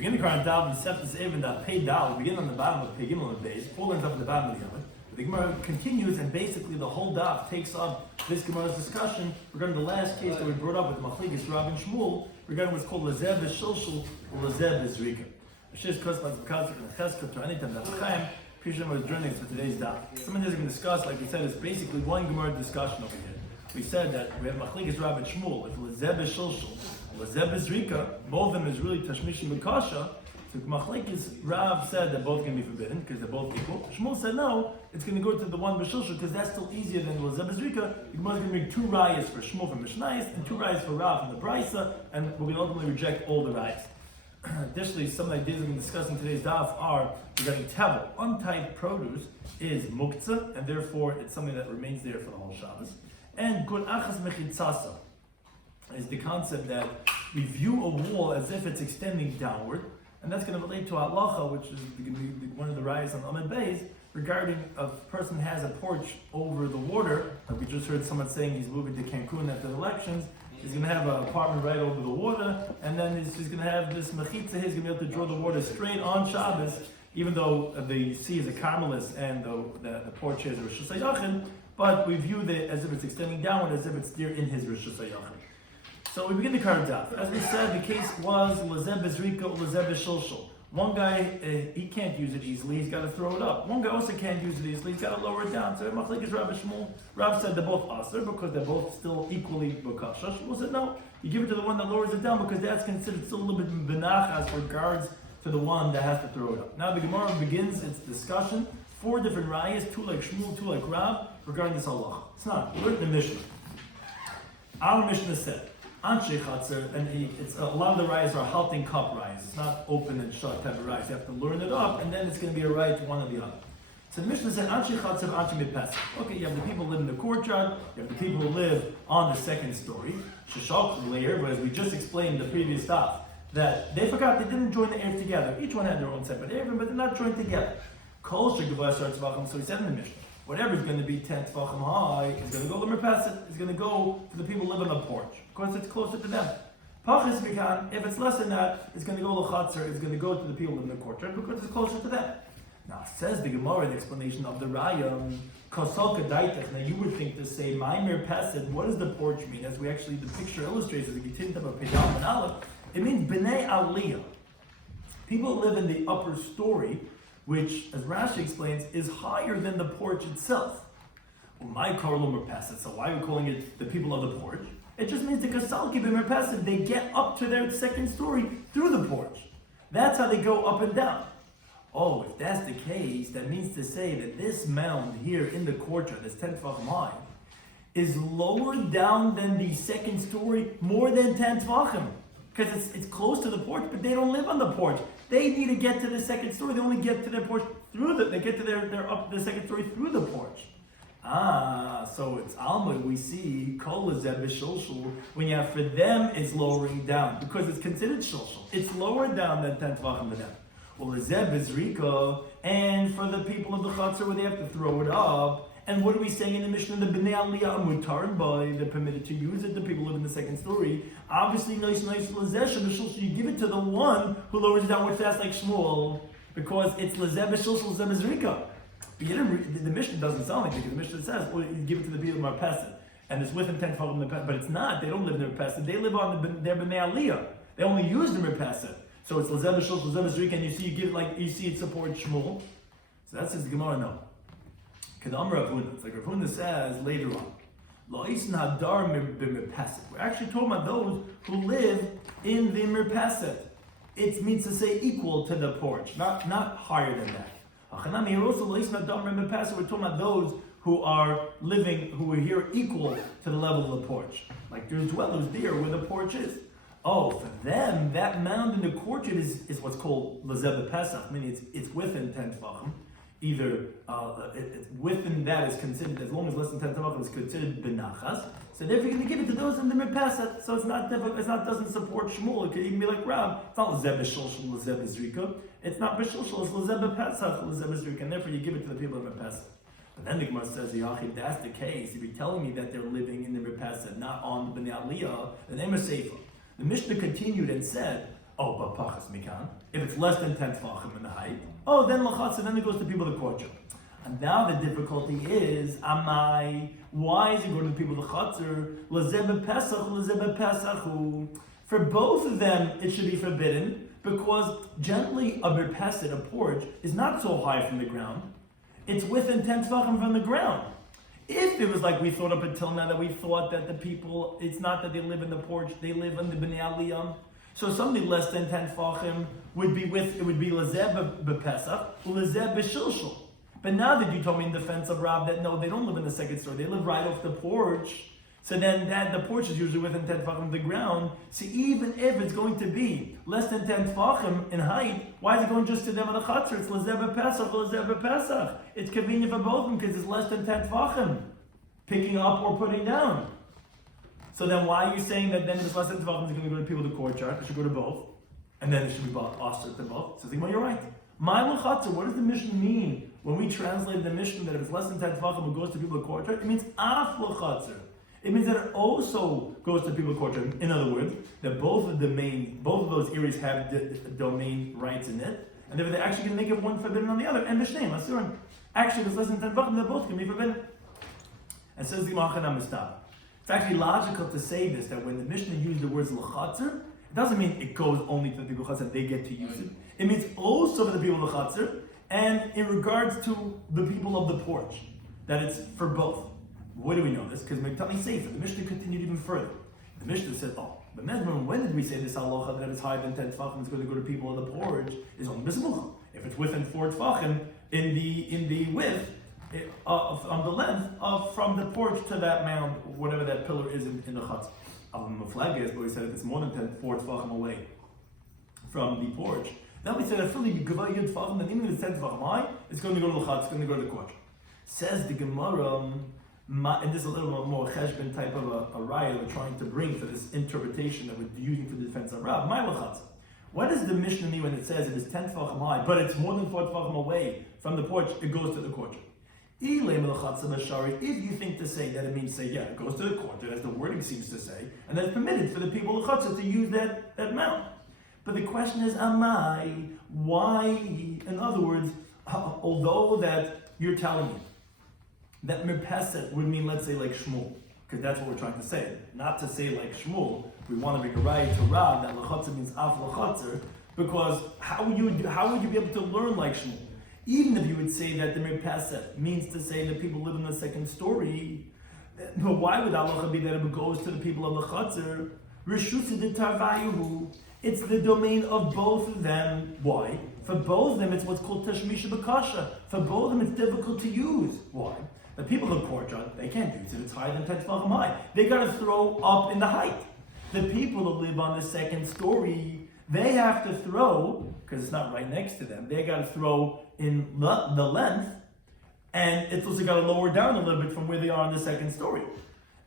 Begin the current Daf, the Seftas Eruvin Daf, Pei Dal. We begin on the bottom of Pei Gimel and Beis. 4 lines up at the bottom of the Yomit. The Gemara continues, and basically the whole Daf takes up this Gemara's discussion regarding the last case that we brought up with Machlekes Rav and Shmuel regarding what's called Lezeh B'Shilshul or Lezeh B'Zrika. Hashish Kosmas B'Kazik and Cheskot to anytime Daf Chaim. Appreciate what joining us for today's Daf. Something that's going to discuss, like we said, is basically one Gemara discussion over here. We said that we have Machlekes Rav and Shmuel. If Lezeh B'Shilshul, Lezeh B'Zrika, both of them is really Tashmish and B'Kasha. So Machlekes Rav said that both can be forbidden because they're both equal. Shmuel said no, it's going to go to the one B'Shilshul because that's still easier than Lezeh B'Zrika. The Gemara is going to bring 2 rayas for Shmuel from Mishnayos and 2 rayas for Rav from the Brisa, and we're going to ultimately reject all the rayas. Additionally, some of the ideas we're discussing today's daf are regarding tevel. Untied produce is muktzah, and therefore it's something that remains there for the whole Shabbos. And gur achas mechitzasa is the concept that we view a wall as if it's extending downward, and that's going to relate to halacha, which is going to be one of the rayas on Amud Beis, regarding a person has a porch over the water. Like we just heard someone saying he's moving to Cancun after the elections. He's going to have an apartment right over the water, and then he's going to have this mechitza. He's going to be able to draw the water straight on Shabbos, even though the sea is a carmelis and the porch is a Rosh Hashanah, but we view it as if it's extending downward, as if it's there in his Rosh Hashanah. So we begin the current daf. As we said, the case was Lezeh B'Zrika or Lezeh B'Shilshul. One guy, he can't use it easily, he's got to throw it up. One guy also can't use it easily, he's got to lower it down. So Machlekes Rav and Shmuel, Rav said they're both aser because they're both still equally b'kasha. Shmuel said no, you give it to the one that lowers it down because that's considered still a little bit benach as regards to the one that has to throw it up. Now the Gemara begins its discussion. 4 different rayas, 2 like Shmuel, 2 like Rav, regarding this halacha. It's not, we learned the Mishnah. Our Mishnah said, Anshe Chatzar, and it's a lot of the rayas are halting cup rayas. It's not open and shut type of rayas. You have to learn it up, and then it's going to be a right to one or the other. So the Mishnah said, Anshe Chatzar, Anshe Mitpesach. Okay, you have the people who live in the courtyard, you have the people who live on the second story. Sheshok layer, but as we just explained in the previous stuff, that they forgot they didn't join the Erev together. Each one had their own separate Eruvin, but they're not joined together. Kol Shegavah Shar Tzvachim, so he said in the Mishnah, whatever is going to be 10 Tvachim high is going to go to Merpeset, is going to go to the people who live on the porch, because it's closer to them. Pachis Mikan, if it's less than that, it's going to go to Chatzar, it's going to go to the people in the courtyard, because it's closer to them. Now, says the Gemara in the explanation of the Raya, Kosol Kedaitech, now you would think to say, my Merpeset, what does the porch mean? As we actually, the picture illustrates, as we continue to about Peyam and Aleph, it means B'nai Aliyah. People live in the upper story, which, as Rashi explains, is higher than the porch itself. Well, my Karlo Merpeset, so why are we calling it the people of the porch? It just means the Kasalki Merpeset, they get up to their second story through the porch. That's how they go up and down. Oh, if that's the case, that means to say that this mound here in the courtyard, this 10 Tvachim high, is lower down than the second story, more than 10 Tvachim. Because it's close to the porch, but they don't live on the porch. They need to get to the second story. They only get to their porch through they get to their up the second story through the porch. So it's Alma, we see Kol Lezeh B'Shilshul, when you have for them it's lowering down, because it's considered Shilshul. It's lower down than 10 Tvachim to them. Well, Lezeh B'Zrika, and for the people of the Chatzar where they have to throw it up. And what are we saying in the Mishnah? The B'nai Aliyah Mutar by they're permitted to use it. The people who live in the second story. Obviously, nice Lezeh B'Shilshul. You give it to the one who lowers it down, which that's like Shmuel, because it's Lezeh B'Shilshul, Lezeh B'Zrika. The Mishnah doesn't sound like it, because the Mishnah says, well, you give it to the people of Merpeset, and it's within 10 Tvachim, but it's not. They don't live in the Merpeset. They live on their B'nai Aliyah. They only use the Merpeset. So it's Lezeh B'Shilshul, Lezeh B'Zrika, and you give it like you see it supports Shmuel. So that says the Gemara no. Kedam Rav Huna. It's like Rav Huna says later on. Lo'isn hadar b'merpeset. We're actually talking about those who live in the merpeset. It means to say equal to the porch, not higher than that. We're talking about those who are living, who are here equal to the level of the porch. Like there's dwellers there where the porch is. Oh, for them, that mound in the courtyard is what's called Lezeh B'Pesach, meaning it's within 10 Tvachim. Either within that is considered, as long as less than 10 Tvachim is considered benachas. So therefore you're going to give it to those in the Merpeset. So it's not doesn't support Shmuel. It could even be like Rav. It's not Lezeh B'Shilshul, Lezeh B'Zrika. It's not B'Shilshul, it's Lezeh B'Pesach, Lezeh B'Zrika. And therefore you give it to the people of Merpeset. But then the Gemara says, if that's the case, if you're telling me that they're living in the Merpeset, not on the B'nai Aliyah, then they're Seifa. The Mishnah continued and said, Oh, but pachas mikan. If it's less than 10 tefachim in the height, oh, then lachatzer, then it goes to people of the courtyard. And now the difficulty is, amai, why is it going to the people of the chatzer? Lazeh pesach, lazeh pesachu. For both of them, it should be forbidden, because generally a merpeset, a porch, is not so high from the ground. It's within 10 tefachim from the ground. If it was like we thought up until now, that we thought that the people, it's not that they live in the porch, they live in the bnei aliyah. So something less than 10 tefachim would be lazeh b'pesach, lazeh b'shilshul. But now that you told me in defense of Rab that no, they don't live in the second story, they live right off the porch. So then the porch is usually within 10 tefachim of the ground. So even if it's going to be less than 10 tefachim in height, why is it going just to them on the chatzar? It's lazeh b'pesach, lazeh b'pesach. It's convenient for both of them because it's less than 10 tefachim, picking up or putting down. So then why are you saying that then if it's less than 10 tefachim, it's going to go to people of the courtyard? It should go to both. And then it should be osir to both. So you're right. My l'chatzar, what does the Mishnah mean when we translate the Mishnah that if it's less than 10 tefachim, it goes to people of the courtyard? It means af l'chatzar. It means that it also goes to people of the courtyard. In other words, that both of those areas have domain rights in it, and they're actually going to make it one forbidden on the other. And Mishnah, asurim. Actually, if it's less than 10 tefachim, they're both going to be forbidden. And says the Machana Mistah. It's actually logical to say this, that when the Mishnah used the words l'chatzar, it doesn't mean it goes only to the people of the chatzar, they get to use it. It means also for the people of the chatzar, and in regards to the people of the porch, that it's for both. Why do we know this? Because Mektani Sefer, the Mishnah continued even further. The Mishnah said, but when did we say this halacha that it's higher than 10 tefachim, it's going to go to people of the porch, is only b'smucha. If it's within 4 tefachim in the width, on the length from the porch to that mound, whatever that pillar is in the chutz. But we said if it's more than 4 tefachim away from the porch, then we said that fully you give out your tefachim, then even if it's 10 tefachim high, it's going to go to the chutz, it's going to go to the courtyard. Says the Gemara, and this is a little bit more cheshbon type of a raya we're trying to bring for this interpretation that we're using for the defense of Rab. My lachatz. What does the Mishnah mean when it says it is 10 tefachim high, but it's more than 4 tefachim away from the porch, it goes to the courtyard? If you think to say that it means it goes to the courtyard, as the wording seems to say, and that it's permitted for the people of Chatzah to use that mount. But the question is, amai, why? In other words, although that you're telling me that merpeset would mean, let's say, like Shmuel, because that's what we're trying to say. Not to say like Shmuel, we want to make a right to Rab that lachatzer means af lachatzer, because how would you be able to learn like Shmuel? Even if you would say that the merpeset means to say that people live in the second story, but why would halacha be that it goes to the people of the chatzar? It's the domain of both of them. Why? For both of them, it's what's called tashmisha b'kasha. For both of them, it's difficult to use. Why? The people of the courtyard, they can't use it. It's higher than 10 tefachim high. They got to throw up in the height. The people that live on the second story, they have to throw, because it's not right next to them, they got to throw in the length, and it's also got to lower down a little bit from where they are on the second story.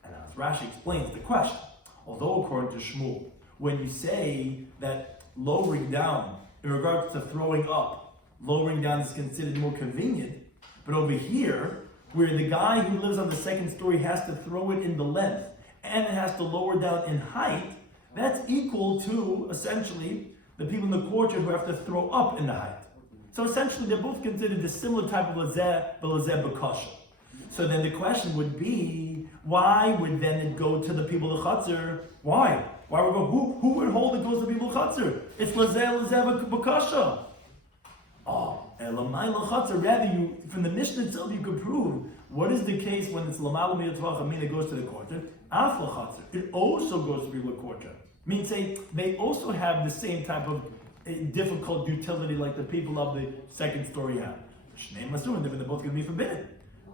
And as Rashi explains the question, although according to Shmuel, when you say that lowering down, in regards to throwing up, lowering down is considered more convenient, but over here, where the guy who lives on the second story has to throw it in the length, and it has to lower down in height, that's equal to, essentially, the people in the courtyard who have to throw up in the height. So essentially, they're both considered the similar type of lazeh, but lazeh b'kasha. So then the question would be, why would then it go to the people of chatzar? Why? Why would go? Who would hold it goes to the people of chatzar? It's lazeh b'kasha. Elamai l'chatzar. Rather, you from the Mishnah itself, you could prove what is the case when it's l'malam miyatvach. Mean it goes to the courtyard. Af l'chatzar. It also goes to the people of courtyard. Means say they also have the same type of difficult utility like the people of the second story have. Shnei masurim, they're both going to be forbidden.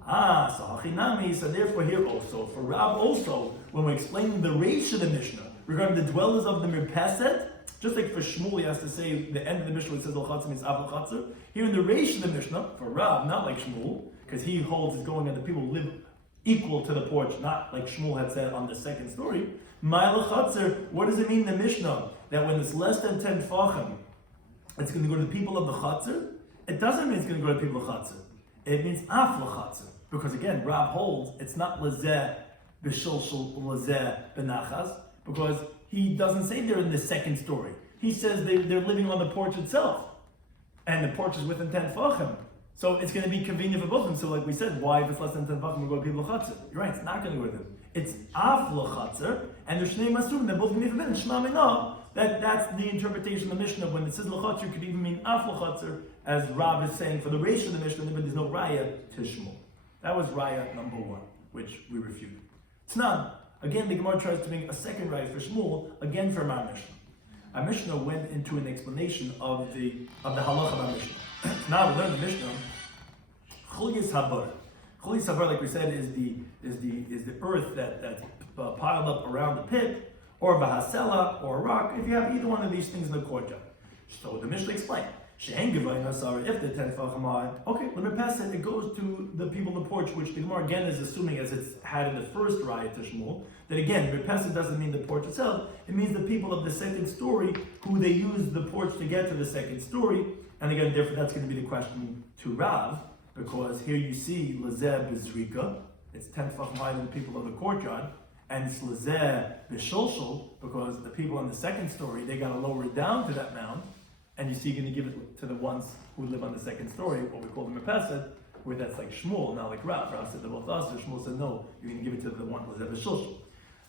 So hachinami. So therefore, here also for Rab also, when we're explaining the reish of the Mishnah regarding the dwellers of the merpeset, just like for Shmuel, he has to say the end of the Mishnah where it says al-chatzar means av al-chatzar. Here in the reish of the Mishnah for Rab, not like Shmuel, because he holds it's going at the people who live equal to the porch, not like Shmuel had said on the second story. My l'chatzar, what does it mean in the Mishnah? That when it's less than 10 tefachim, it's going to go to the people of the chatzar? It doesn't mean it's going to go to the people of chatzar. It means af l'chatzar. Because again, Rab holds it's not lazeh b'shilshul lazeh b'nachas, because he doesn't say they're in the second story. he says they're living on the porch itself. And the porch is within 10 tefachim. So it's going to be convenient for both of them. So like we said, why if it's less than 10 tefachim, we go to people l'chatzer? You're right, it's not going to go with them. It's af l'chatzer, and the shnei masum, they're both going to be forbidden. Shema minah, that's the interpretation of the Mishnah. When it says l'chatzer, it could even mean af l'chatzer, as Rav is saying for the ratio of the Mishnah, but there's no raya to Shmuel. That was raya number 1, which we refuted. T'nan, again, the Gemara tries to make a second raya for Shmuel, again from our Mishnah. Our Mishnah went into an explanation of the halacha of our Mishnah. Now we learn the Mishnah. Chulyas habar. Chulyas habar, like we said, is the earth that's piled up around the pit, or v'hasela, or a rock. If you have either one of these things in the courtyard. So the Mishnah explained. She'en gevayim hasara, if the 10 tefachim are, okay, let me pass it. It goes to the people on the porch, which the Gemara again is assuming, as it's had in the first raya to Shmuel, that again, repasset doesn't mean the porch itself. It means the people of the second story who they use the porch to get to the second story. And again, therefore, that's going to be the question to Rav, because here you see Lazeh Bezrika, it's 10 tefachim higher than the people of the courtyard, and it's Lazeh B'Shulshul, because the people on the second story, they got to lower it down to that mound, and you see you're going to give it to the ones who live on the second story, what we call the Merpesed, where that's like Shmuel, not like Rav. Rav said they're both us, or Shmuel said no, you're going to give it to the one Lazeh B'Shulshul.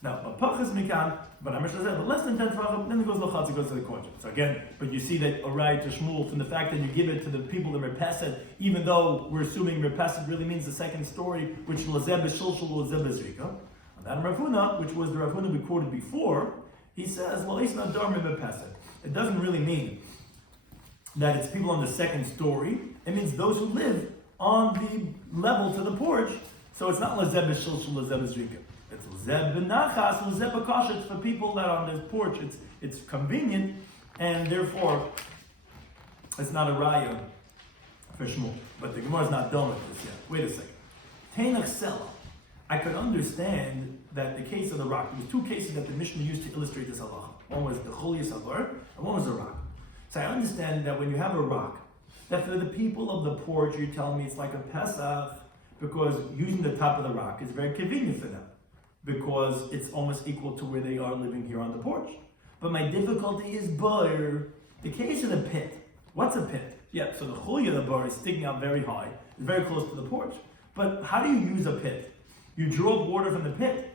Now, Pachas Mikan, but Amish said, but less than 10 tefachim, then it goes Lochatz, it goes to the courtyard. So again, but you see that Arai to Shmuel, from the fact that you give it to the people that Merpesed, even though we're assuming Merpesed really means the second story, which Lazeh B'Shulshul, Lazeh B'Zrika. And that Rav Huna, which was the Rav Huna we quoted before, he says, Lo Isna Dar Merpesed. It doesn't really mean that it's people on the second story. It means those who live on the level to the porch. So it's not Lazeh B'Shulshul, Lazeh B'Zrika. It's Lezeb B'Nachas, Lezeb B'Kasha. It's for people that are on the porch. It's convenient, and therefore it's not a raya for Shmuel. But the Gemara is not done with this yet. Wait a second. Teinach Sela. I could understand that the case of the rock. There was 2 cases that the Mishnah used to illustrate this halacha. One was the Chulyas habar, and one was the rock. So I understand that when you have a rock, that for the people of the porch, you're telling me it's like a Pesach, because using the top of the rock is very convenient for them, because it's almost equal to where they are living here on the porch. But my difficulty is the case of the pit. What's a pit? Yeah, so the Chulyas of the bar is sticking out very high, it's very close to the porch. But how do you use a pit? You draw up water from the pit.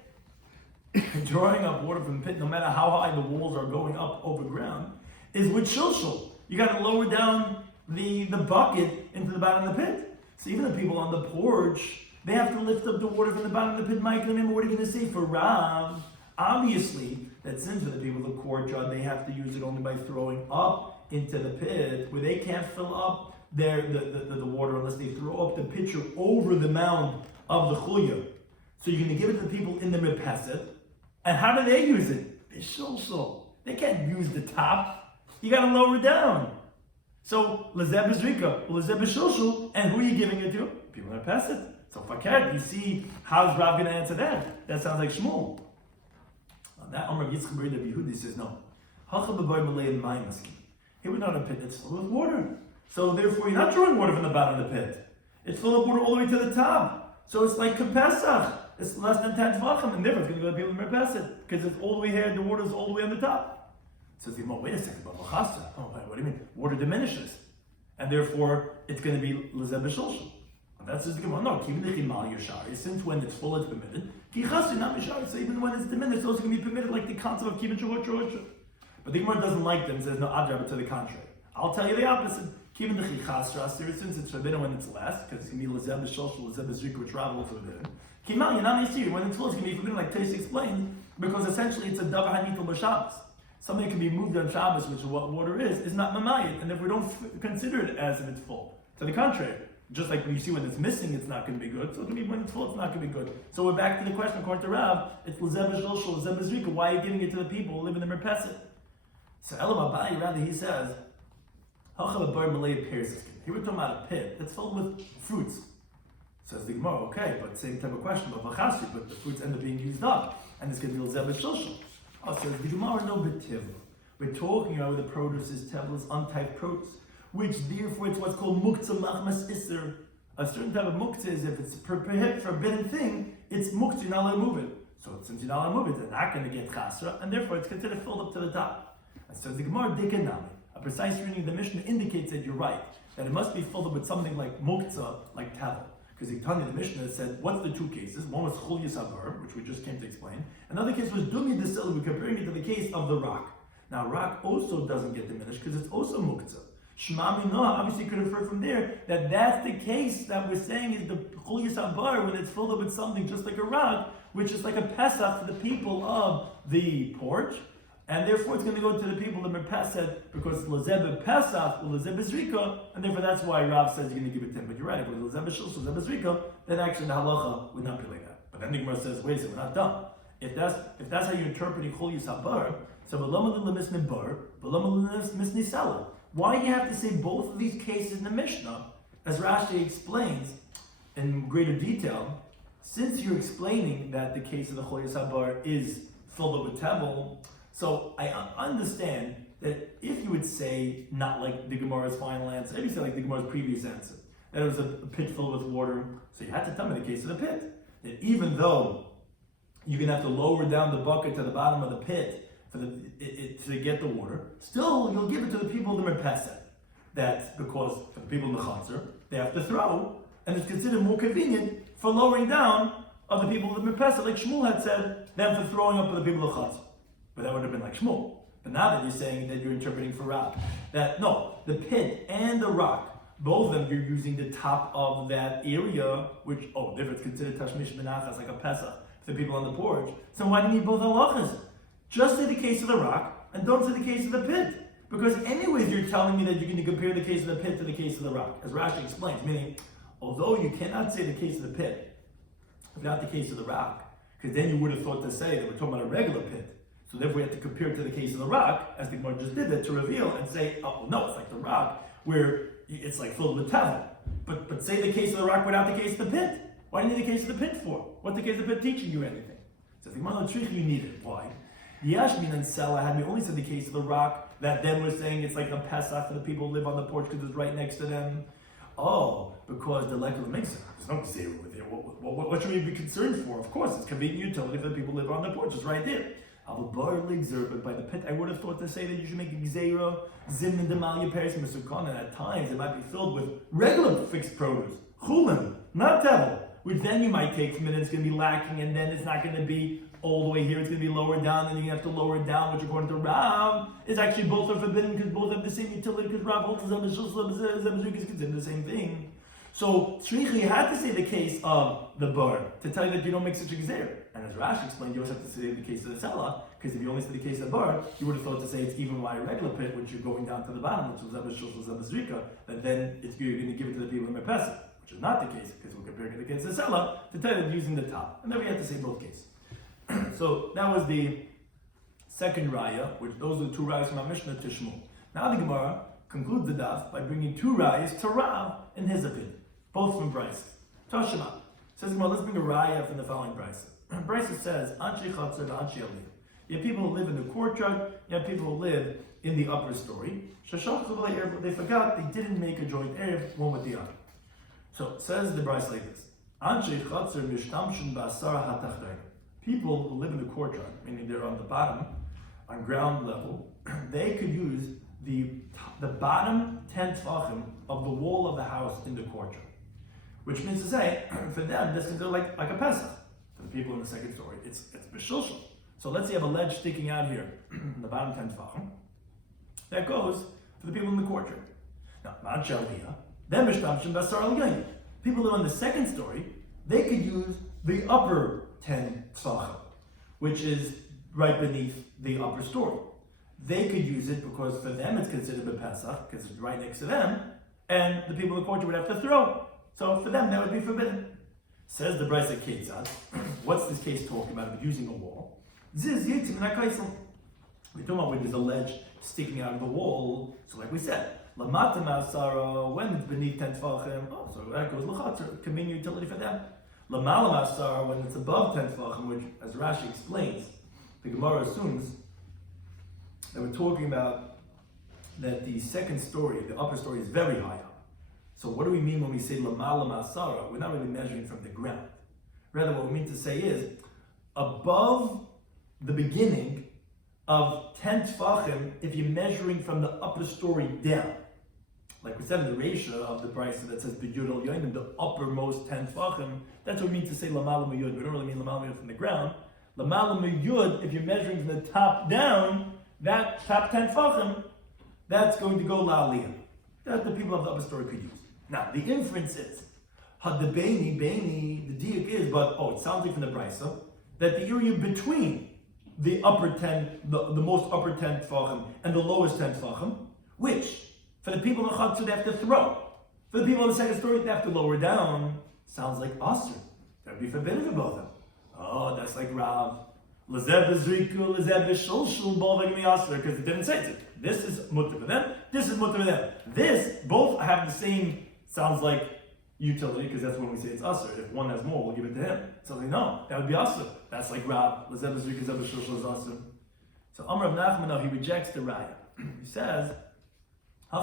Drawing up water from the pit, no matter how high the walls are going up over ground, is with shulshul. You got to lower down the bucket into the bottom of the pit. So even the people on the porch, they have to lift up the water from the bottom of the pit. Mike, remember what are you going to say for Rav? Obviously, that since for the people of the courtyard, they have to use it only by throwing up into the pit, where they can't fill up the water unless they throw up the pitcher over the mound of the chulyah. So you're going to give it to the people in the Merpesed. And how do they use it? B'Shulshul. They can't use the top. You got to lower down. So Lezeb B'Zrika, Lezeb B'Shulshul, and who are you giving it to? People in Merpesed. So Fakir, you see, how's Rav going to answer that? That sounds like Shmuel. That Amr Yitzchak Bar Yehudi says no. Here we're not a pit that's full of water. So therefore you're not drawing water from the bottom of the pit. It's full of water all the way to the top. So it's like Pesach. It's less than 10 tefachim, and therefore it's going to go to people in Merpesed, because it's all the way here, the water is all the way on the top. Says the Gemara, wait a second, but Lachasa. Oh, what do you mean? Water diminishes. And therefore it's going to be Lezeb B'Shulshul. That's just the Gemara. No, since when it's full, it's permitted. So even when it's diminished, it's also going to be permitted, like the concept of Kibin Shahor. But the Gemara doesn't like them, says no, Adrabah, to the contrary. I'll tell you the opposite. Kibin Chasra, since it's forbidden when it's less, because it's going to be Lezeb B'Shulshul, Lezeb B'Zrika, which Rav also forbidden. Kimal, you're not Yisir, when it's full, it's going to be forbidden, like Tais explained, because essentially it's a Davar Hanitul B'Shabbos. Something can be moved on Shabbos, which is what water is not Mamayit, and if we don't consider it as if it's full. To the contrary. Just like when you see when it's missing, it's not going to be good. So it's going to be when it's full, it's not going to be good. So we're back to the question, according to Rav, it's Lezeb B'Shulshul, Lezeb B'Zrika. Why are you giving it to the people who live in the Merpesed? So Elam Abai, rather, he says, here we're talking about a pit that's filled with fruits. Says the Gemara, okay, but same type of question, but the fruits end up being used up, and it's going to be Lezeb B'Shulshul. Oh, says the Gemara, no b'tivla. We're talking about the produce is tevla, untyped produce, which therefore it's what's called muktzah machmas iser. A certain type of muktzah is if it's a forbidden thing, it's muktzah, you're not allowed to move it. So since you're not allowed to move it, they're not going to get chasra, and therefore it's considered filled up to the top. And so the Gemara Dikanami, a precise reading of the Mishnah indicates that you're right, that it must be filled with something like muktzah, like tavel. Because the Mishnah said, what's the two cases? One was chulyas habar, which we just came to explain. Another case was dumi desel, we're comparing it to the case of the rock. Now, rock also doesn't get diminished because it's also muktzah. Shema Minah obviously could infer from there that that's the case that we're saying is the chulyas habar, when it's filled up with something just like a rock, which is like a pesach for the people of the porch. And therefore it's going to go to the people of Merpesed because Lazeb Pesach or Lazeb Zrika, and therefore that's why Rav says you're going to give it to him. But you're right, if it was Lazeb Shilsh, Lazeb Zrika, then actually the halacha would not be like that. But then the Gemara says, wait a second, we're not done. If that's how you're interpreting Chulyas Habar, so V'lama L'Misni Bar, V'lama L'Misni Sala. Why do you have to say both of these cases in the Mishnah? As Rashi explains in greater detail, since you're explaining that the case of the Chulyas Habar is filled up with Tevel, so I understand that if you would say, not like the Gemara's final answer, if you say like the Gemara's previous answer, that it was a pit filled with water, so you had to tell me the case of the pit. That even though you're going to have to lower down the bucket to the bottom of the pit to get the water, still you'll give it to the people of the Merpesed. That's because for the people in the Chatzar, they have to throw, and it's considered more convenient for lowering down of the people of the Merpesed, like Shmuel had said, than for throwing up for the people of the Chatzar. But that would have been like Shmuel. But now that you're saying that you're interpreting for rock, that no, the pit and the rock, both of them you're using the top of that area, which, if it's considered Tashmish Menachas, like a Pesach, for the people on the porch, so why do you need both halachas? Just say the case of the rock, and don't say the case of the pit. Because anyways, you're telling me that you're going to compare the case of the pit to the case of the rock, as Rashi explains, meaning, although you cannot say the case of the pit, without the case of the rock, because then you would have thought to say that we're talking about a regular pit. So therefore we have to compare it to the case of the rock, as the Gemara just did that, to reveal and say, no, it's like the rock, where it's like filled with tevel. But say the case of the rock without the case of the pit. Why do you need the case of the pit for? What's the case of the pit teaching you anything? So the Gemara you need it. Why? Yashmin and Sela had me only said the case of the rock, that then we're saying it's like a Pesach for the people who live on the porch because it's right next to them. Because the lekula makes it. There's no zero over there. What should we be concerned for? Of course, it's convenient utility for the people who live on the porch. It's right there. But by the pit, I would have thought to say that you should make a gzeira, zim and demalia paris mesukon, and at times it might be filled with regular fixed produce, chulin, not tevel, which then you might take from it and it's going to be lacking, and then it's not going to be all the way here, it's going to be lower down, and then you have to lower it down, which according to Rav, is actually both are forbidden because both have the same utility, because Rav holds is considered the same thing. So, Shrichi had to say the case of the bar to tell you that you don't make such a gzeir. And as Rashi explained, you also have to say the case of the Sela, because if you only say the case of the bar, you would have thought to say it's even by a regular pit, which you're going down to the bottom, which is Zrika, that then you're going to give it to the people in Merpesed, which is not the case, because we're comparing it against the Sela, to tell you that using the top. And then we have to say both cases. So, that was the second raya, which those are the two rayas from our Mishnah to Shmuel. Now the Gemara concludes the daf by bringing two rayas to Rav in his opinion. Both from Bryce. Tashima says, well, let's bring a raya from the following Bryce. Bryce says, Anshi Chatzar and Anshi Aliyah. You have people who live in the courtyard, you have people who live in the upper story. They forgot they didn't make a joint erev one with the other. So says the Bryce like this. Anshi Chatzar mishtamshin ba'asara hatachtayim. People who live in the courtyard, meaning they're on the bottom, on ground level, they could use the bottom 10 tefachim of the wall of the house in the courtyard. Which means to say, for them, this is like a Pesach. For the people in the second story, it's b'shilshel. So let's say you have a ledge sticking out here, in the bottom 10 tefachim. That goes for the people in the courtyard. Now, ma'anshei aliyah, then mishtamshim b'asar aliyah. People who live on the second story, they could use the upper 10 tefachim, which is right beneath the upper story. They could use it because for them it's considered a Pesach, because it's right next to them, and the people in the courtyard would have to throw. So for them, that would be forbidden. Says the Brisa Ketzad. What's this case talking about using a wall? Ziz yitzim nakaisel. We're talking about when there's a ledge sticking out of the wall. So like we said, lamata ma'asara, when it's beneath 10 tefachim, so that goes l'chatzer, convenient utility for them. Lamala ma'asara, when it's above 10 tefachim, which, as Rashi explains, the Gemara assumes that we're talking about that the second story, the upper story, is very high up. So what do we mean when we say lamala ma'asara? We're not really measuring from the ground. Rather, what we mean to say is, above the beginning of 10 tefachim if you're measuring from the upper story down. Like we said in the ratio of the brisa that says b'yud al yonim, the uppermost 10 tefachim, that's what we mean to say lamala miyud. We don't really mean lamala miyud from the ground. Lamala miyud, if you're measuring from the top down, that top 10 tefachim, that's going to go la'aliyah. That the people of the upper story could use. Now, the inference is, hadabeni, the diuk is, but it sounds like from the brisa, that the area between the upper 10, the most upper 10 tefachim and the lowest 10 tefachim, which, for the people of the Chatzah, they have to throw. For the people of the second story, they have to lower down. Sounds like asr. That would be forbidden for both of them. Oh, that's like Rav. Lezeb b'zriku, lezeb b'shulshul, bol v'gimi asr, because it didn't say it. This is mutter for them, this is mutter for them. This, both have the same, sounds like utility, because that's when we say it's asr. If one has more, we'll give it to him. So they know, that would be asr. That's like Rav. Lezeb b'zriku, lezeb b'shulshul is asr. So Amr of Nachman, he rejects the raya. He says, here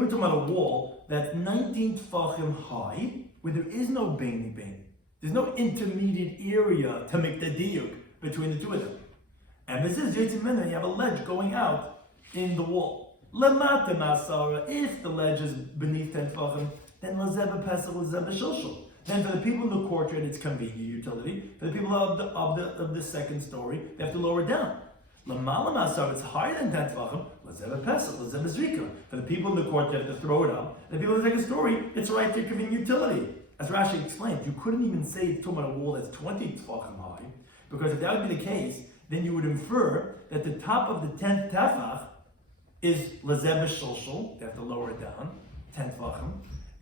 we're talking about a wall that's 19 tefachim high, where there is no beini. There's no intermediate area to make the diuk between the two of them. And this is you have a ledge going out in the wall. Lamata masara, if the ledge is beneath 10 tefachim, then lazeba pesach lazeba shulshul. Then for the people in the courtyard, it's convenient utility. For the people of the second story, they have to lower down. Lamala masar, it's higher than 10 tefachim. Lazeba pesach, lazeba zrika. For the people in the court, you have to throw it up. The people in the second story, it's right there giving utility. As Rashi explained, you couldn't even say it's talking about a wall that's 20 tefachim high, because if that would be the case, then you would infer that the top of the 10th tefach is lazeba shulshul. They have to lower it down, 10 tefachim,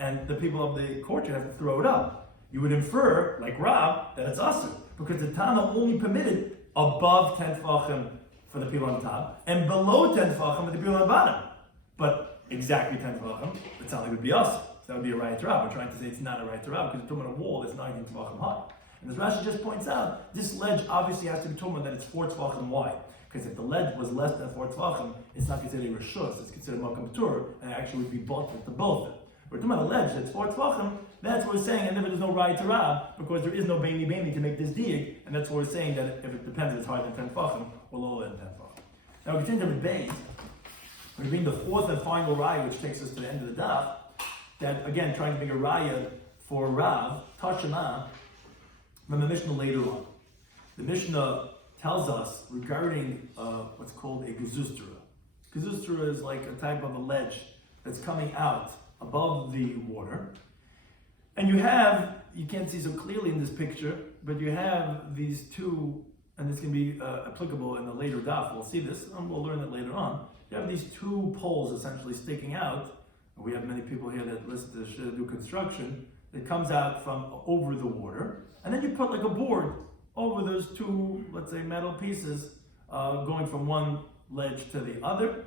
and the people of the courtyard have to throw it up. You would infer, like Rab, that it's asur, because the Tana only permitted above 10 tefachim for the people on top, and below 10 tefachim for the people on the bottom. But exactly 10 tefachim, it sounds like it would be us. So that would be a right to Rab. We're trying to say it's not a right to Rab because we're talking about a wall that's 19 tefachim high. And as Rashi just points out, this ledge obviously has to be talking about that it's 4 tefachim wide. Because if the ledge was less than 4 tefachim, it's not considered a reshus, it's considered makam tur, and it actually would be built with the both. We're talking about a ledge that's 4 tefachim, that's what we're saying, and if there's no right to Rab, because there is no beini to make this diig, and that's what we're saying, that if it depends if it's higher than 10 tefachim or lower than 10 tefachim. Now we continue with base. We bring the fourth and final raya, which takes us to the end of the daf. That again, trying to bring a raya for Rav, Tashema, from the Mishnah later on. The Mishnah tells us regarding what's called a gezustra. Gezustra is like a type of a ledge that's coming out above the water, and you can't see so clearly in this picture, but you have these two. And this can be applicable in the later daf. We'll see this, and we'll learn it later on. You have these two poles essentially sticking out. We have many people here that listen to do construction. That comes out from over the water, and then you put like a board over those two, let's say, metal pieces, going from one ledge to the other,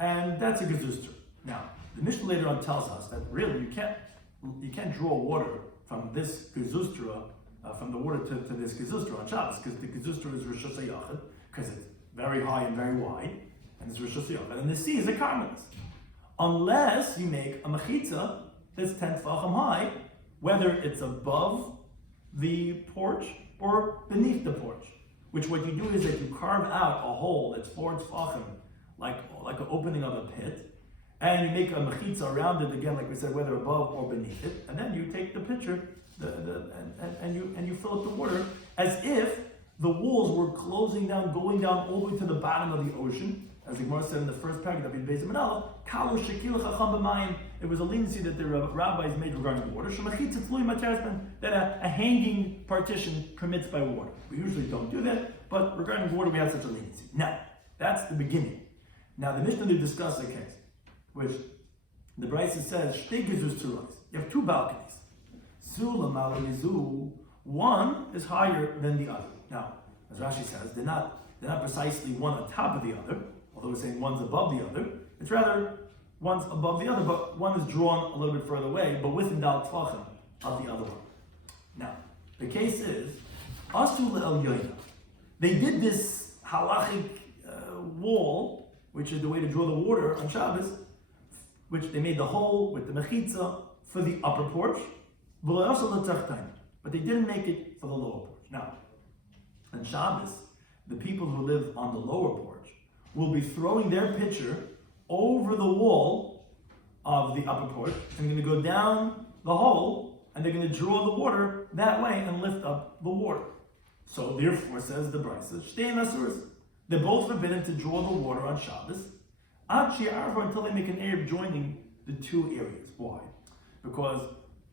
and that's a gezustra. Now, the Mishnah later on tells us that really you can't draw water from this gezustra. From the water to this gezustra on Shabbos, because the gezustra is Rishus HaYachid, because it's very high and very wide, and it's Rishus HaYachid, and the sea is a karmelis. Unless you make a mechitza that's 10 tefachim high, whether it's above the porch or beneath the porch. Which what you do is that you carve out a hole that's 4 tefachim, like an opening of a pit, and you make a mechitza around it again, like we said, whether above or beneath it, and then you take the pitcher. And you fill up the water as if the walls were closing down, going down all the way to the bottom of the ocean. As the Gemara said in the first paragraph of Beis Manal, Kalu Shekil Chacham B'Mayim. It was a leniency that the rabbis made regarding the water. That a hanging partition permits by water. We usually don't do that, but regarding water, we have such a leniency. Now, that's the beginning. Now, the Mishnah they discuss a case, which the Brisa says, you have 2 balconies. One is higher than the other. Now, as Rashi says, they're not precisely one on top of the other, although we're saying one's above the other. It's rather one's above the other, but one is drawn a little bit further away, but within dal tefachim of the other one. Now, the case is, Asu le'el yoyna. They did this halachic wall, which is the way to draw the water on Shabbos, which they made the hole with the mechitza for the upper porch, but they didn't make it for the lower porch. Now, on Shabbos, the people who live on the lower porch will be throwing their pitcher over the wall of the upper porch and going to go down the hole, and they're going to draw the water that way and lift up the water. So therefore, says the Brisa, Shtein Asuras, they're both forbidden to draw the water on Shabbos, until they make an Erev joining the two areas. Why? Because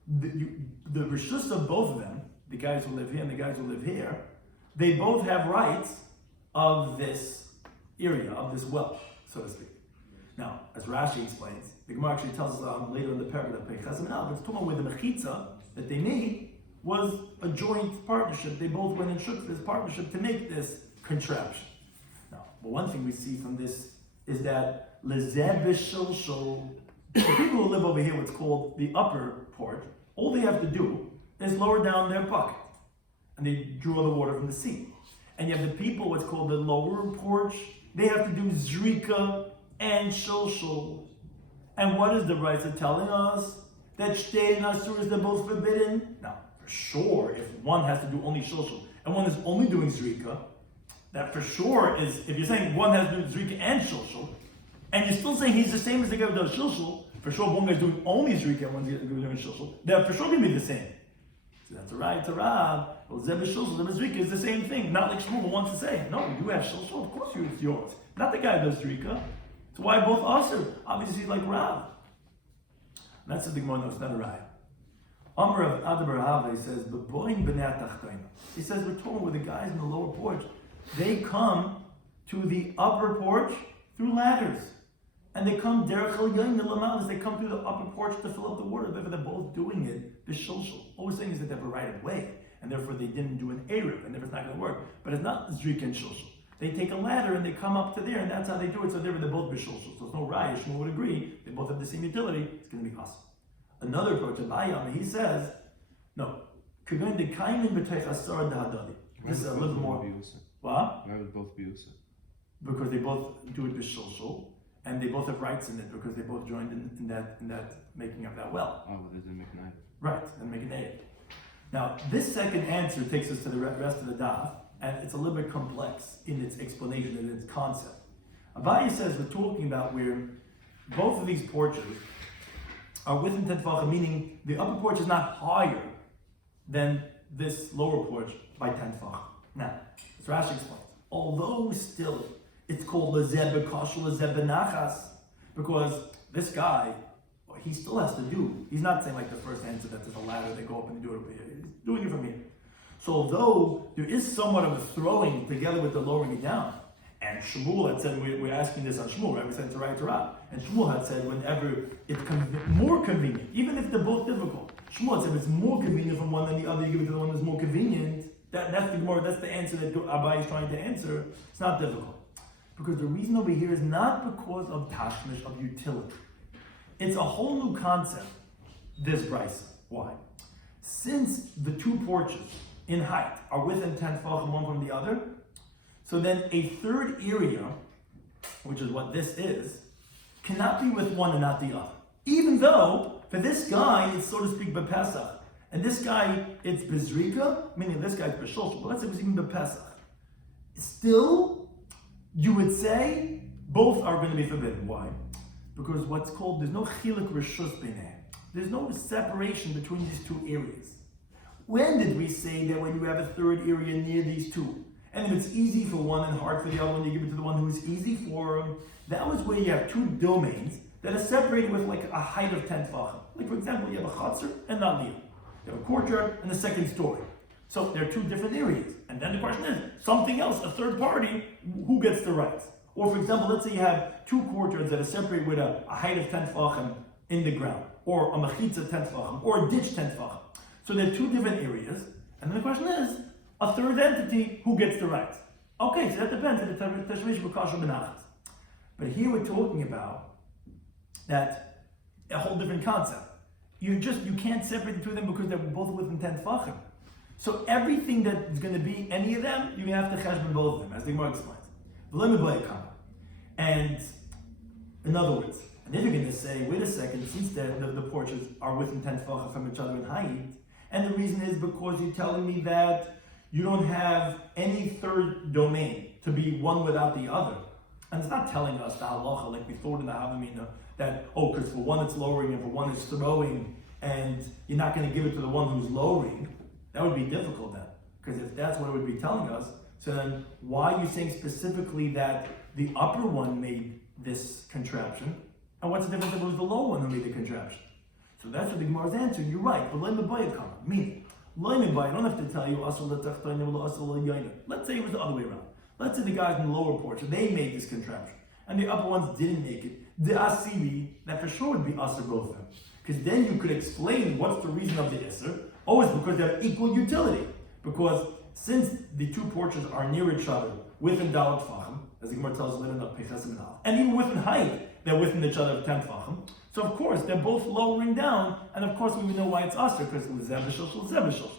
the reshus of both of them, the guys who live here and the guys who live here, they both have rights of this area, of this well, so to speak. Now, as Rashi explains, the Gemara actually tells us later in the paragraph of Peichas Minav, it's talking about where the mechitza that they made was a joint partnership. They both went and shook this partnership to make this contraption. Now, but one thing we see from this is that lezeh b'shilshul, the people who live over here, what's called the upper porch, all they have to do is lower down their bucket, and they draw the water from the sea. And you have the people, what's called the lower porch, they have to do zrika and shilshul. And what is the Brisa telling us? That shtei asuras, they're both forbidden. Now, for sure, if one has to do only shilshul and one is only doing zrika, that for sure is, if you're saying one has to do zrika and shilshul, and you're still saying he's the same as the guy who does shilshul, for sure one guy's doing only zrika and one's doing shilshul, they're for sure going to be the same. So that's a right to Rav. Well, zeb shilshul, zeb zrika is the same thing. Not like Shmuel wants to say, no, you have shilshul, of course it's yours. Not the guy who does zrika. So why both usher? Obviously like Rav. And that's the Gemara knows, not a right. Amr of Adabar Hava says, "B'boin b'nei tachtoina." He says we're talking with the guys in the lower porch. They come to the upper porch through ladders, and they come derech el yoim l'malas. They come through the upper porch to fill up the water. Therefore, they're both doing it b'shilshul. All we're saying is that they have a right of way, and therefore they didn't do an eruv, and therefore it's not going to work. But it's not zrika and shilshul. They take a ladder and they come up to there, and that's how they do it. So therefore they're both b'shilshul. So it's no raya. Shmuel would agree. They both have the same utility. It's going to be us. Another approach of Ayam, he says, no. This is a little more. What? Why would both be usa? Because they both do it b'shilshul, and they both have rights in it because they both joined in that making of that well. Oh, but they didn't make an item. Right, and make an aid. Now, this second answer takes us to the rest of the daf, and it's a little bit complex in its explanation and its concept. Abaye says we're talking about where both of these porches are within 10 tefachim, meaning the upper porch is not higher than this lower porch by 10 tefachim. Now, as Rashi explains, although still it's called lezeh b'kashul, lezeh b'nachas, because this guy, he still has to do, he's not saying like the first answer that there's a ladder, they go up and do it over here. He's doing it from here. So although there is somewhat of a throwing together with the lowering it down, and Shmuel had said, we're asking this on Shmuel, right? We said it's a right to Rav. And Shmuel had said whenever it's more convenient, even if they're both difficult, Shmuel had said if it's more convenient from one than the other, you give it to the one that's more convenient. That's the answer that Abai is trying to answer. It's not difficult. Because the reason over here is not because of tashmish, of utility. It's a whole new concept, this Brisa. Why? Since the two porches in height are within 10 tefachim one from the other, so then a third area, which is what this is, cannot be with one and not the other. Even though, for this guy, it's so to speak b'pesach, and this guy, it's b'zrika, meaning this guy's b'shulshul, but let's say it's even b'pesach. Still, you would say, both are going to be forbidden. Why? Because what's called, there's no chiluk reshus b'nei. There's no separation between these two areas. When did we say that when you have a third area near these two, and if it's easy for one and hard for the other one, you give it to the one who's easy for him? That was where you have two domains that are separated with like a height of 10 tefachim. Like for example, you have a chatzar and naliyah. You have a courtyard and a second story. So there are two different areas. And then the question is, something else, a third party, who gets the rights? Or for example, let's say you have two courtyards that are separated with a height of 10 tefachim in the ground, or a mechitza 10 tefachim, or a ditch 10 tefachim. So there are two different areas. And then the question is, a third entity, who gets the rights? Okay, so that depends on the tashmish b'kasher b'nachas. But here we're talking about that a whole different concept. You can't separate the two of them because they're both within 10 tefachim. So everything that is going to be any of them, you're going to have to cheshbon both of them, as the Gemara explains. And in other words, and then you're going to say, wait a second, since the porches are within 10 tefachim from each other in height, and the reason is because you're telling me that you don't have any third domain to be one without the other. And it's not telling us the halacha like we thought in the Havamina that, because for one it's lowering and for one it's throwing, and you're not going to give it to the one who's lowering. That would be difficult then. Because if that's what it would be telling us, so then why are you saying specifically that the upper one made this contraption? And what's the difference if it was the lower one who made the contraption? So that's what the Gemara is answering. You're right. But meaning, I don't have to tell you, let's say it was the other way around. Let's say the guys in the lower portion, they made this contraption, and the upper ones didn't make it. The asili, that for sure would be asr both of them. Because then you could explain what's the reason of the isr. Oh, it's because they have equal utility. Because since the two porches are near each other within dalat tfachim, as the Gemara tells us, and even within height, they're within each other of 10 tfachim. So of course, they're both lowering down, and of course we would know why it's asr, because l'zeh b'shilshel.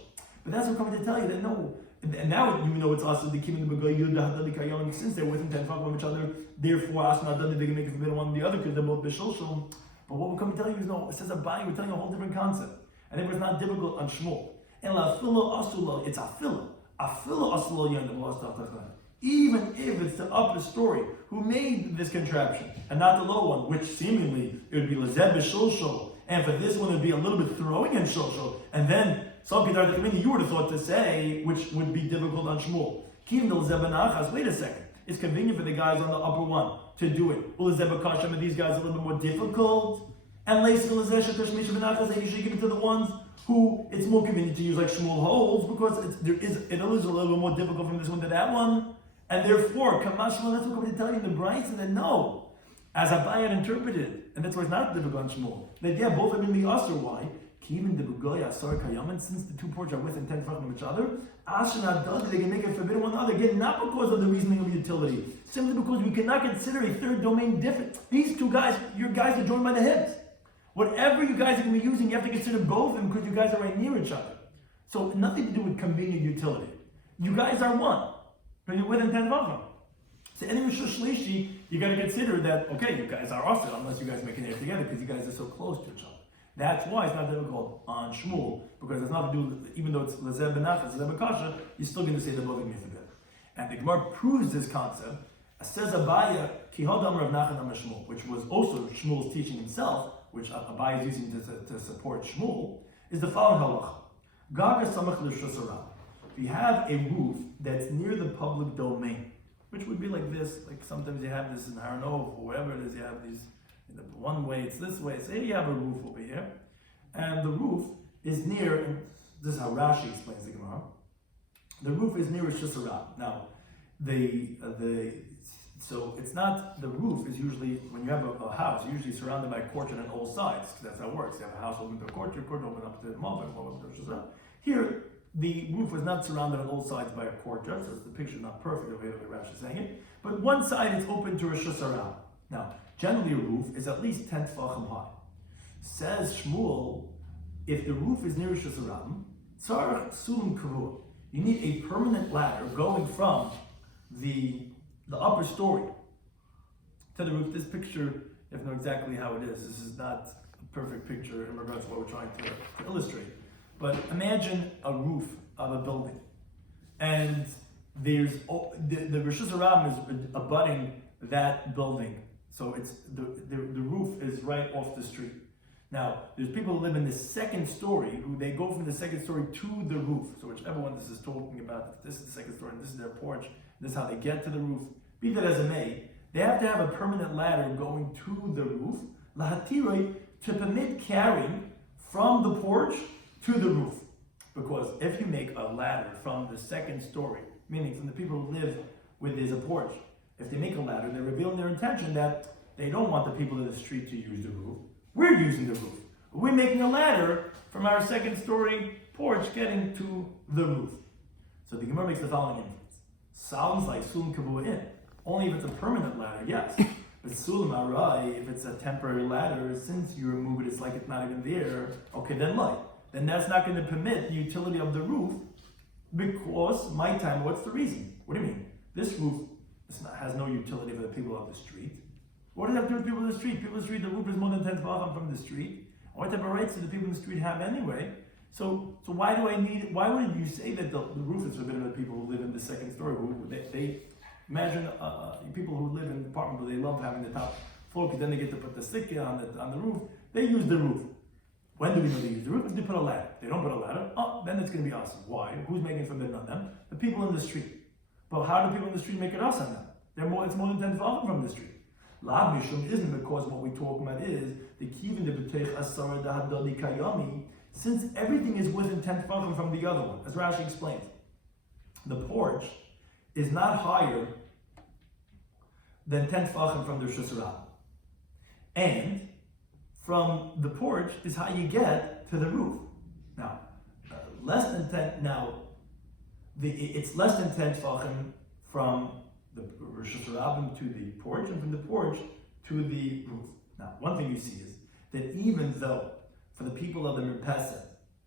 But that's what I'm coming to tell you, that no, and now you know it's asr, the kim the begoy yud, since they're within 10 tfachim of each other, therefore asr not done, they can make it forbidden one or the other, because they're both b'shilshel. But what we're coming to tell you is no, it says Abaye, we're telling you a whole different concept. And it was not difficult on Shmuel. And la filo asula, it's afila. Afila asula yanda. Even if it's the upper story who made this contraption and not the lower one, which seemingly it would be lezeb b'shulshul, and for this one it would be a little bit throwing in shulshul, and then some kedar the committee you would have thought to say, which would be difficult on Shmuel. Kivim the lezeb b'nachas. Wait a second. It's convenient for the guys on the upper one to do it. Well, lezeb b'kasham, and these guys are a little bit more difficult. And they usually give it to the ones who it's more convenient to use, like Shmuel holds, because it is a little bit more difficult from this one to that one. And therefore, Kamashma, that's what I'm going to tell you in the Brisa, that no, as Abaye interpreted, and that's why it's not difficult on Shmuel, that yeah, both of them in the Asr. Why? Even the Begoy Asar Kayaman, since the two portions are within 10 tefachim of each other, Asher not they can make it forbidden one another. Again, not because of the reasoning of utility, simply because we cannot consider a third domain different. These two guys, your guys are joined by the hips. Whatever you guys are going to be using, you have to consider both of them because you guys are right near each other. So nothing to do with convenient utility. You guys are one, but you're within 10 tefachim. So any Rishus Shlishi, you got to consider that, okay, you guys are also, unless you guys make it together because you guys are so close to each other. That's why it's not difficult on Shmuel, because it's not to do, even though it's Lezeb Benach, Lezeb Bekasha, you're still going to say the both of them together. And the Gemara proves this concept. It says Abaye, Kihod Amar Rav Nachman Amar Shmuel, which was also Shmuel's teaching himself, which Abaye is using to support Shmuel, is the following halacha. Gaga Samach L'Shus Harab. If you have a roof that's near the public domain, which would be like this, like sometimes you have this in Haranov, or wherever it is, you have these, one way, it's this way. Say you have a roof over here, and the roof is near, and this is how Rashi explains the Gemara, the roof is near Rishus Harab. Now, so it's not, the roof is usually, when you have a house, usually surrounded by a courtyard on all sides, because that's how it works. You have a house open to a courtyard open up to the mall, open to Rishus Harab. Here, the roof was not surrounded on all sides by a courtyard, so the picture is not perfect the way Rashi is saying it, but one side is open to Rishus Harab. Now, generally a roof is at least 10 tefachim high. Says Shmuel, if the roof is near Rishus Harab, tzarich sulim kavua. You need a permanent ladder going from the upper story to the roof. This picture, you have to know exactly how it is. This is not a perfect picture in regards to what we're trying to illustrate. But imagine a roof of a building, and there's the Rishus Harab is abutting that building. So it's the roof is right off the street. Now, there's people who live in the second story who they go from the second story to the roof. So whichever one this is talking about, this is the second story and this is their porch, this is how they get to the roof. Be that as it may, they have to have a permanent ladder going to the roof, lahatiroi, to permit carrying from the porch to the roof. Because if you make a ladder from the second story, meaning from the people who live where there's a porch, if they make a ladder, they're revealing their intention that they don't want the people in the street to use the roof. We're using the roof. We're making a ladder from our second story porch getting to the roof. So the Gemara makes the following inference. Sounds like Sulam Kavua in. Only if it's a permanent ladder, yes. But Sulam Arai, if it's a temporary ladder, since you remove it, it's like it's not even there. Okay, then light. Then that's not going to permit the utility of the roof, because my time, what's the reason? What do you mean? This roof has no utility for the people of the street. What does that do with people in the street? People in the street, the roof is more than 10 tefachim from the street. What type of rights do the people in the street have anyway? So why do I need it? Why wouldn't you say that the roof is forbidden to people who live in the second story? They imagine people who live in an apartment where they love having the top floor because then they get to put the sikya on the roof. They use the roof. When do we know they use the roof? If they put a ladder. If they don't put a ladder, then it's going to be awesome. Why? Who's making it forbidden on them? The people in the street. But how do people in the street make it us on them? It's more than 10 tefachim from the street. La mishum isn't because what we're talking about is the kivin de b'teich asara dahadodi kayomi. Since everything is within 10 tefachim from the other one, as Rashi explains, the porch is not higher than 10 tefachim from the Rishus Rabbah. And from the porch is how you get to the roof. Now, less than 10. Now, it's less than 10 tefachim from the Rishus Rabbah to the porch, and from the porch to the roof. Now, one thing you see is that even though for the people of the Mirpesah,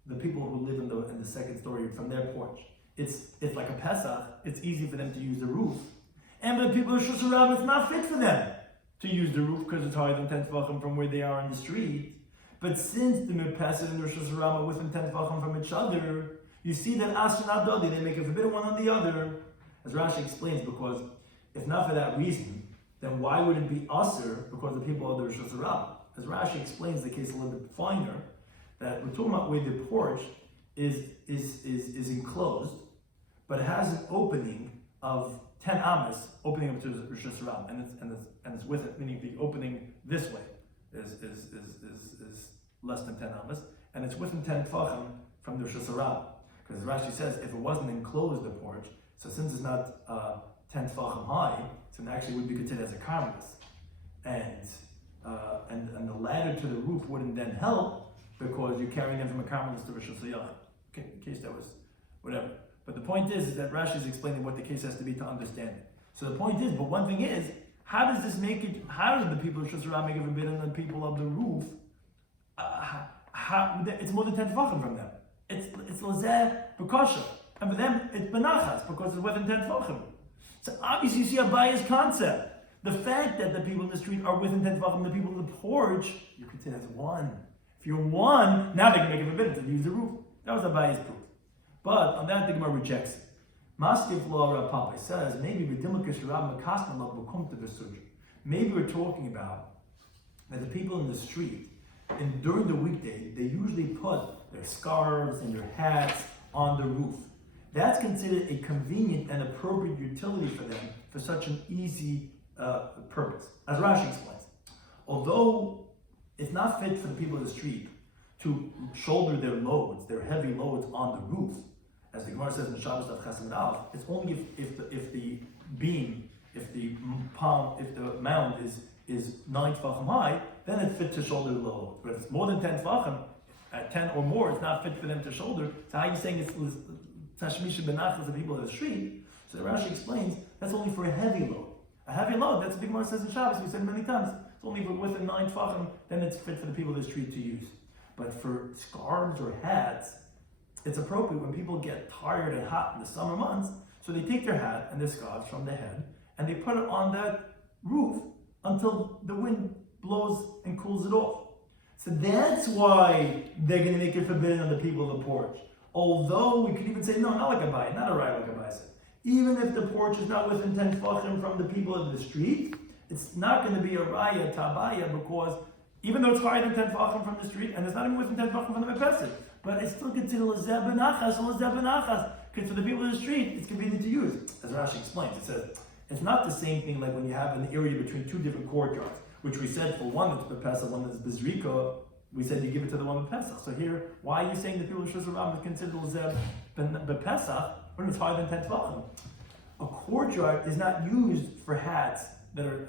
the people who live in the second story from their porch, it's like a Pesach, it's easy for them to use the roof. And for the people of Rishus Rabbah, it's not fit for them to use the roof because it's higher than 10 tefachim from where they are on the street. But since the Mirpesah and the Rishus Rabbah are within 10 tefachim from each other, you see that Asher Nadodi, they make a forbidden one on the other. As Rashi explains, because if not for that reason, then why would it be Asher because the people of the Rishus Rabbah? As Rashi explains the case a little bit finer, that we're talking about where the porch is enclosed, but it has an opening of 10 amas, opening up to the Rishus Rabbah, and it's with it, meaning the opening this way is less than 10 amas, and it's within 10 tefachim from the Rishus Rabbah. Because Rashi says if it wasn't enclosed, the porch, so since it's not 10 tefachim high, so it actually would be considered as a karmelis, and the ladder to the roof wouldn't then help because you're carrying them from a karmelis to Rishus Yachid. Okay, in case that was whatever. But the point is that Rashi is explaining what the case has to be to understand it. So the point is, but one thing is, how does this make it? How does the people of Rishus Rabbah make it forbidden on the people of the roof? It's more than 10 tefachim from them. It's lazeh b'kosher, and for them it's benachas because it's within 10 tefachim. So obviously you see a biased concept. The fact that the people in the street are within 10 tefachim, the people in the porch, you could say that's one. If you're one, now they can make it forbidden to use the roof. That was a biased proof. But on that, the Gemara rejects it. Maskif law Rav Papa says maybe maybe we're talking about that the people in the street, and during the weekday, they usually put their scarves and their hats on the roof. That's considered a convenient and appropriate utility for them for such an easy purpose. As Rashi explains, although it's not fit for the people of the street to shoulder their loads, their heavy loads on the roof, as the Gemara says in Shabbos Daf Chesed Aleph, it's only if the beam, if the mound is 9 tefachim high, then it's fit to shoulder the load. But if it's more than 10 tefachim, at 10 or more, it's not fit for them to shoulder. So how are you saying it's tashmisha benachas the people of the street? So Rashi explains that's only for a heavy load. A heavy load, that's what the Gemara says in Shabbos. We said it many times. It's only within 9 tefachim, then it's fit for the people of the street to use. But for scarves or hats, it's appropriate when people get tired and hot in the summer months, so they take their hat and their scarves from their head and they put it on that roof until the wind blows and cools it off. So that's why they're going to make it forbidden on the people of the porch. Although we could even say, no, not like a bayit, not a raya like a bayit said. Even if the porch is not within 10 tefachim from the people of the street, it's not going to be a raya tabaya because even though it's higher than 10 tefachim from the street, and it's not even within 10 tefachim from the Mepesed, but it's still considered l'zeh benachas, because for the people of the street, it's convenient to use. As Rashi explains, it says, it's not the same thing like when you have an area between two different courtyards, which we said for one that's Bepesach, one that's Bezrika, we said you give it to the one Bepesach. So here, why are you saying the people of Rishus Rabbah is considered l'zeh Bepesach when it's higher than 10 tefachim? A courtyard is not used for hats that are,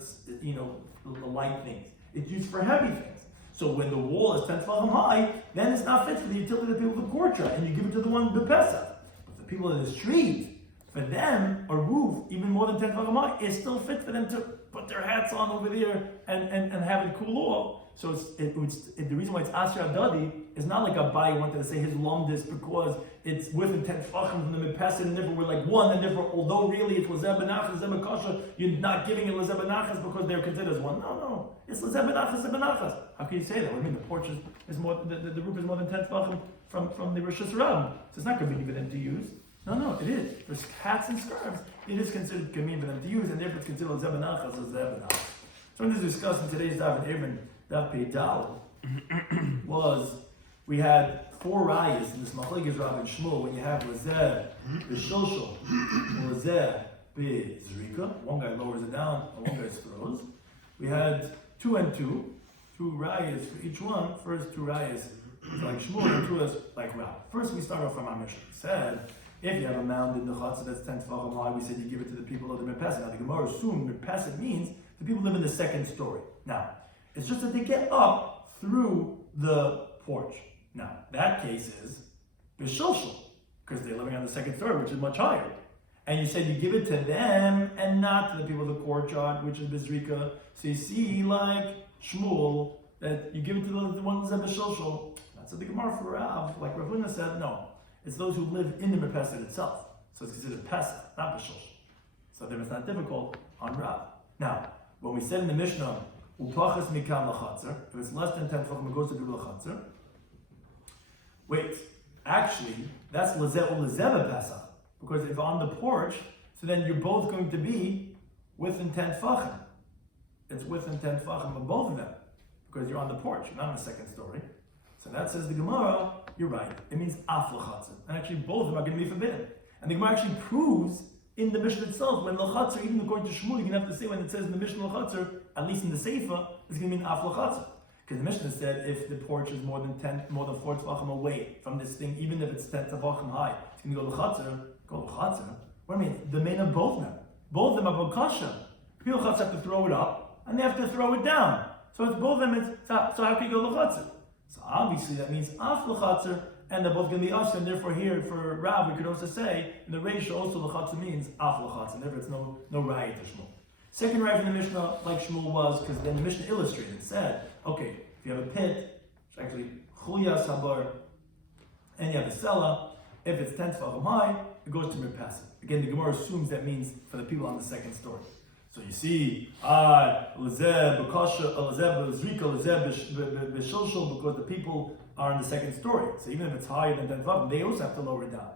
light things. It's used for heavy things. So when the wall is 10 tefachim high, then it's not fit for the utility of the people of the courtyard, and you give it to the one b'Pesach. But the people in the street, For them, a roof, even more than 10 tefachim high, is still fit for them to put their hats on over there and have it cool off. So the reason why it's Asher Adadi is not like Abai wanted to say his lumdis because it's within 10 tefachim from the Midpasset and therefore we're like one and therefore, although really it's Lezeh Benachas, Lezeh Bekasha, you're not giving it Lezeh Benachas because they're considered as one. No. It's Lezeh Benachas, Lezeh Benachas. How can you say that? What do you mean the porch is more, the roof is more than 10 tefachim from the Rosh Hashanah? So it's not convenient for them to use. No, it is. For hats and scarves, it is considered convenient for them to use and therefore it's considered Lezeh Benachas, Lezeh Benachas. So when this is discussed in today's Daf Yomi, Daf Peidal, was we had 4 rayas in this machlekes Rav and Shmuel when you have Lezeh b'shilshul, Lezeh b'zrika. One guy lowers it down, and one guy throws. We had 2 and 2 rayas for each one. First 2 rayas like Shmuel and 2 like Rav. First we start off from our Mishnah. It said if you have a mound in the chutzah that's 10 tefachim high, we said you give it to the people of the Mirpesed. Now the Gemara assumed Mirpesed means the people live in the second story. Now it's just that they get up through the porch. Now, that case is b'shilshul, because they're living on the second story, which is much higher. And you said you give it to them and not to the people of the courtyard, which is b'zrika. So you see, like Shmuel, that you give it to the ones that b'shilshul. That's what the Gemara for Rav, like Rav Huna said, no. It's those who live in the Mirpesed itself. So it's considered Pesach, not b'shilshul. So then it's not difficult on Rav. Now, when we said in the Mishnah, upachas mikam lachatzer, if it's less than 10 tefachim, it goes to the lachatzer. Wait, actually, that's lezeh ulezeh Pesach, because if on the porch, so then you're both going to be within 10 tefachim. It's within 10 tefachim of both of them, because you're on the porch, you're not on the second story. So that says the Gemara, you're right. It means af lachatzer, and actually both of them are going to be forbidden. And the Gemara actually proves in the Mishnah itself, when lachatzer, even according to Shmuel, you're going to have to say when it says in the Mishnah lachatzer, at least in the Seifa, it's going to mean af lachatzer. Because the Mishnah said if the porch is more than 4 tefachim away from this thing, even if it's 10 tefachim high, it's going to go lachatzer. What do you mean? The main of both of them. Both of them are b'kasha. People have to throw it up, and they have to throw it down. So it's both of them, so how can you go lachatzer? So obviously that means af lachatzer, and they're both going to be us, and therefore here for Rav, we could also say, in the ratio also lachatzer means af lachatzer, and therefore it's no raya to Shmuel. Second raya from the Mishnah, like Shmuel was, because then the Mishnah illustrated, said, okay, if you have a pit, it's actually chulya sabar, and you have a cellar, if it's 10 tefachim high, it goes to Mirpesed. Again, the Gemara assumes that means for the people on the second story. So you see, lezeh b'kasha, lezeh b'zrika, lezeh b'shilshul, because the people are in the second story. So even if it's higher than 10 tefachim, they also have to lower it down.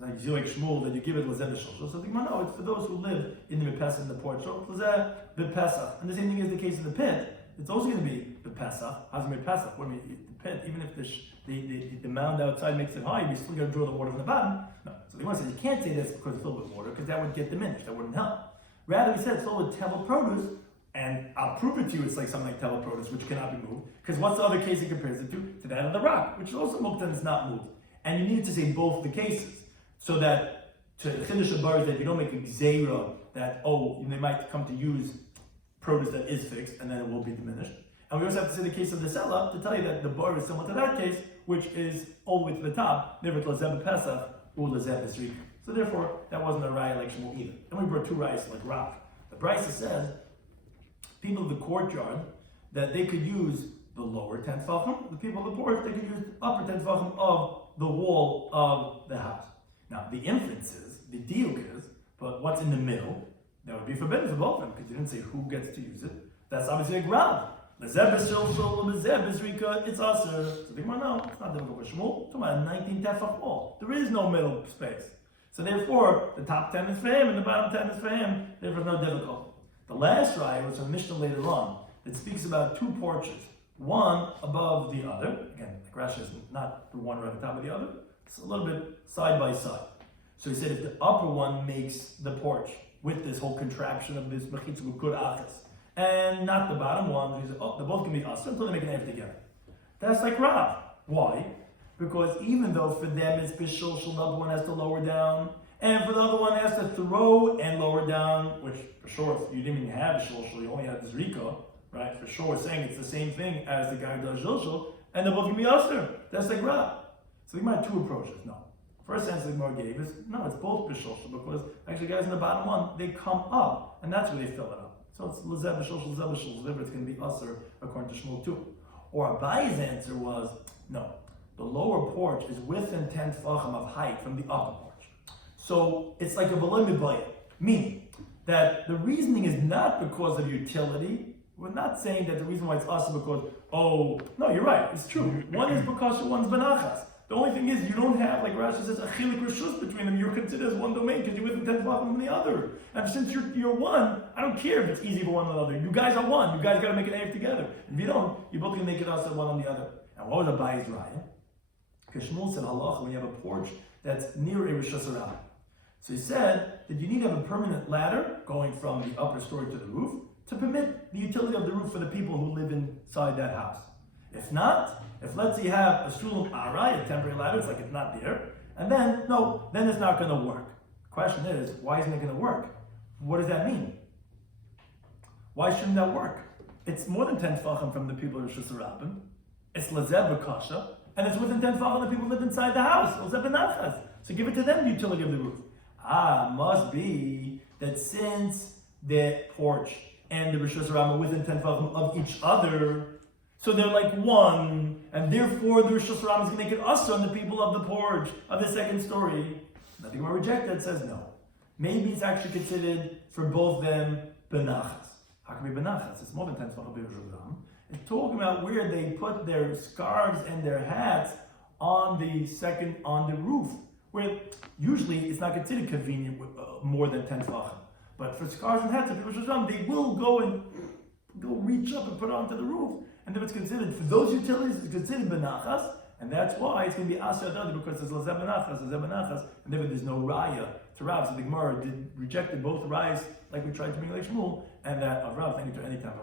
Like you see, like Shmuel, that you give it lezeh b'shilshul. So the Gemara, no, it's for those who live in the Mirpesed in the porch. So lezeh b'pesach, and the same thing is the case in the pit. It's also going to be the Pesach. Hazmir Pesach. What do you mean? The pit, even if the mound outside makes it high, we still got to draw the water from the bottom. No. So the Gemara says you can't say this because it's filled with water, because that would get diminished. That wouldn't help. Rather, we said it's filled with tevel produce, and I'll prove it to you. It's like something like tevel produce, which cannot be moved. Because what's the other case it compares it to? To that of the rock, which is also mukta and it's not moved. And you need to say both the cases, so that to chiddush abar is that you don't make a gzeira that they might come to use produce that is fixed, and then it will be diminished. And we also have to say the case of the cellah to tell you that the bar is similar to that case, which is all the way to the top. Never lezeh b'pesach or lezeh b'zrika. So therefore, that wasn't a raya like Shmuel either. Then we brought 2 rayas like Rav. The Brisa says people of the courtyard that they could use the lower 10 tefachim. The people of the porch, they could use the upper 10 tefachim of the wall of the house. Now the inference is, the diuk is, but what's in the middle? That would be forbidden for both of them, because you didn't say who gets to use it. That's obviously like Rav. Lezeh b'shilshul, lezeh b'zrika, it's aser. So the Gemara, no, it's not difficult for Shmuel. It's about a 19 tefach wall. There is no middle space. So therefore, the top 10 is for him and the bottom 10 is for him. Therefore, no difficulty. The last raya was from Mishnah later on that speaks about 2 porches, one above the other. Again, like Rashi is not the one right on top of the other. It's a little bit side by side. So he said if the upper one makes the porch with this whole contraption of this mechitza with good achas, and not the bottom one, he said, they're both going to be us until they make an F together. That's like Rav. Why? Because even though for them it's b'shilshul, the other one has to lower down, and for the other one has to throw and lower down, which for sure, if you didn't even have shilshul, you only had zrika, right? For sure, we're saying it's the same thing as the guy who does shilshul, and they're both going to be usher. That's like Rav. So we might have 2 approaches. No. First answer the Gemara gave is, no, it's both b'shulshul, because actually guys in the bottom one, they come up, and that's where they fill it up. So it's lezeh b'shulshul, lezeh b'shulshul, whatever, it's going to be usher according to Shmuel too. Or Abayi's answer was, no, the lower porch is within 10 tefachim of height from the upper porch. So it's like a v'lo mibayit, meaning that the reasoning is not because of utility. We're not saying that the reason why it's usher because, oh, no, you're right, it's true. One is because one's benachas. The only thing is, you don't have, like Rashi says, a chilik reshus between them. You're considered as one domain because you're within 10 tefachim from the other. And since you're one, I don't care if it's easy for one or the other. You guys are one. You guys got to make an Erev together. If you don't, you're both going to make it us one on the other. And what was Abayi's raya? Because Shmuel said halacha when you have a porch that's near a reshus harabim. So he said that you need to have a permanent ladder going from the upper story to the roof to permit the utility of the roof for the people who live inside that house. If not, if let's say you have a sulam arai, a temporary ladder, it's like it's not there, and then, no, then it's not going to work. The question is, why isn't it going to work? What does that mean? Why shouldn't that work? It's more than 10 tefachim from the people of Reshus Harabim. It's lezeh b'kasha, and it's within 10 tefachim of the people who live inside the house. Lezeh b'nachas. So give it to them, the utility of the roof. Must be that since the porch and the Reshus Harabim are within 10 tefachim of each other, so they're like one, and therefore the Reshus Harabim is going to make it us on the people of the porch of the second story. Nothing more rejected. It says no. Maybe it's actually considered for both them benachas. How can it be benachas? It's more than 10 tefachim of Reshus Harabim. It's talking about where they put their scarves and their hats on the roof, where usually it's not considered convenient with more than 10 tefachim. But for scarves and hats of Reshus Harabim, they will go reach up and put it onto the roof. And if it's considered, for those utilities, it's considered benachas, and that's why it's going to be asher adadi, because it's lezeh benachas, and therefore there's no raya to Rav. So the Gemara rejected both rayas, like we tried to bring like Shmuel, and that of Rav, thank you to any time.